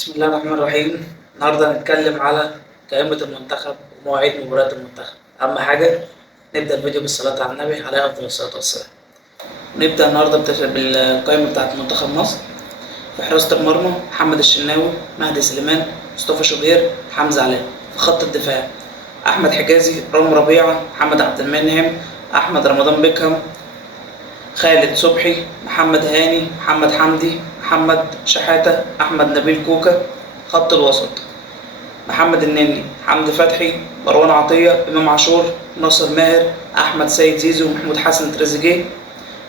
بسم الله الرحمن الرحيم. النهارده هنتكلم على قائمة المنتخب ومواعيد مباريات المنتخب. أهم حاجة نبدأ الفيديو بالصلاة على النبي عليه أفضل الصلاة والسلام. نبدأ النهارده بالقائمة بتاعة منتخب مصر. في حراسة المرمى محمد الشناوي، مهدي سليمان، مصطفى شوبير، حمزة علاء. في خط الدفاع أحمد حجازي، رامي ربيعة، محمد عبد المنعم، أحمد رمضان بيكهام، خالد صبحي، محمد هاني، محمد حمدي، محمد شحاتة، أحمد نبيل كوكا. خط الوسط محمد النني، حمدي فتحي، مروان عطية، إمام عاشور، ناصر ماهر، أحمد سيد زيزو، ومحمود حسن تريزيجيه،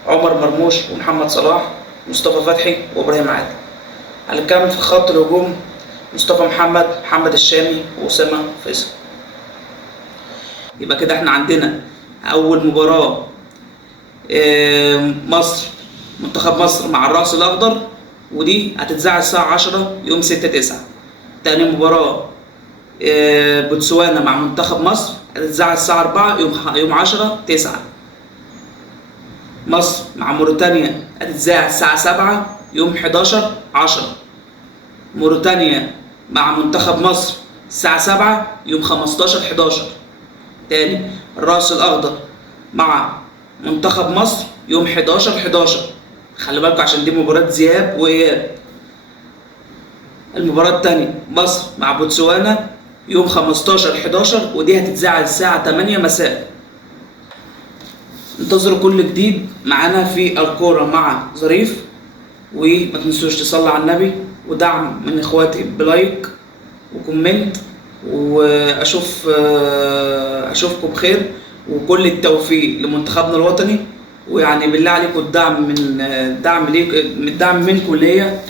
عمر مرموش ومحمد صلاح، مصطفى فتحي وإبراهيم عادل. هنتكلم في خط الهجوم مصطفى محمد الشامي، وأسامة فيصل. يبقى كده احنا عندنا أول مباراة مصر، منتخب مصر مع الرأس الأخضر، ودي هتتذاع الساعة 10 يوم 6/9. تاني مباراة بوتسوانا مع منتخب مصر هتتذاع الساعة 4 يوم 10/9. مصر مع موريتانيا هتتذاع الساعة 7 يوم 11/10. موريتانيا مع منتخب مصر الساعة 7 يوم 15/11. تاني الرأس الأخضر مع منتخب مصر يوم 11/11. خلي بالكوا عشان دي مباراة ذهاب وإياب. المباراة التانية مصر مع بوتسوانا يوم 15/11، ودي هتتذاع الساعة 8 مساء. انتظروا كل جديد معانا في الكورة مع ظريف، وما تنسوش تصلي على النبي ودعم من اخواتي بلايك وكومنت، اشوفكم بخير وكل التوفيق لمنتخبنا الوطني. ويعني بالله عليكم الدعم منكم ليا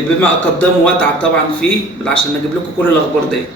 بما اقدمه واتعب طبعا فيه عشان اجيب لكم كل الاخبار ديت.